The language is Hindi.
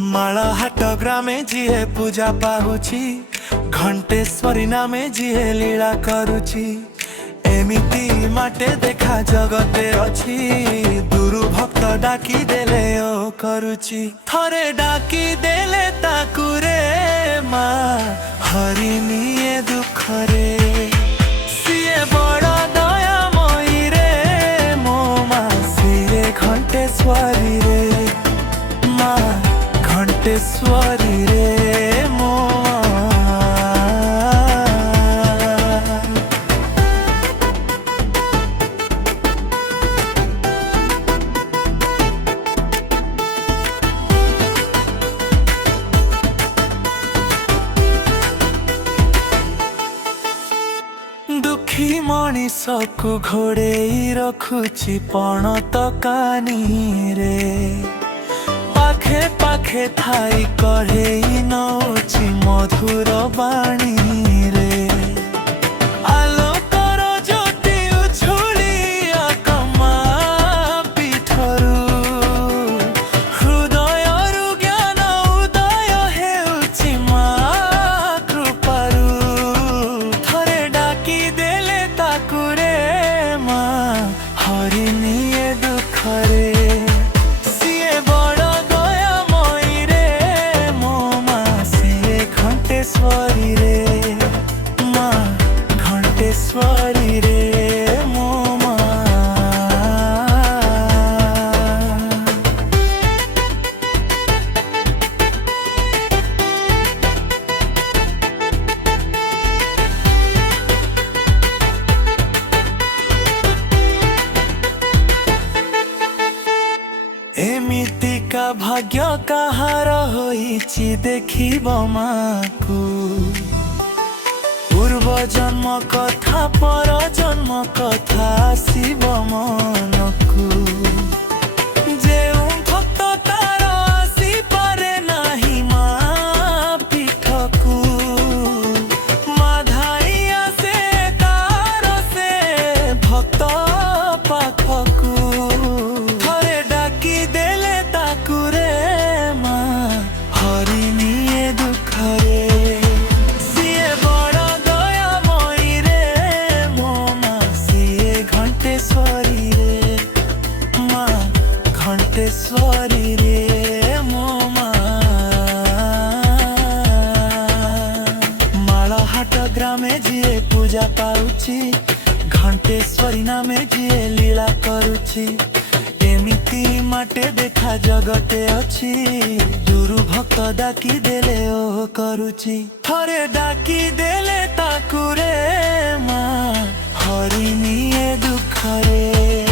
malahata ग्रामे जीए पूजा पाहुची घंटेश्वरी नामे जीए लीला करुची एमिति माटे देखा जगते अछि दुरु भक्त डाकी देले ओ करुची थरे डाकी देले ताकुरे मा हरि निये दुख रे सिए बड़ा दया मई रे मो मा सिए घंटेश्वरी रे मा घंटेश्वरी रे मो दुखी मनीष को घोड़े रखुची पण तकानी रे पाखे पाखे थाई कढ़े नौची मधुर बाणी रे आलोकर ज्योति उछुली कमा पीठरू हृदयरु ज्ञान उदय हेउची मा कृपारू थरे डाकी देले ताकुरे मा हरि निये दुख रे घंटेश्वरी रे माँ घंटेश्वरी रे मो एमितिका भाग्य कहार होइछि देखिब माकू पूर्व जन्म कथा पर जन्म कथा आसिब मनकू जेउ भक्त तार आसी पारे नाही मा पीठकू माधाई आसे तार से भक्त पाखकू थरे डाकी देले ताकुरे मा हरि निये दुख रे सिए बड़ा दया मई रे मो मा सिए घंटेश्वरी रे मा घंटेश्वरी रे मो मा मालहाट ग्रामे जीए पूजा पाउची घंटेश्वरी नामे जीए लीला करुची एमिति माटे देखा जगते अछि दुरु भक्त डाकी देले ओ करुची थरे डाकी देले ताकुरे मा हरि निये दुख रे।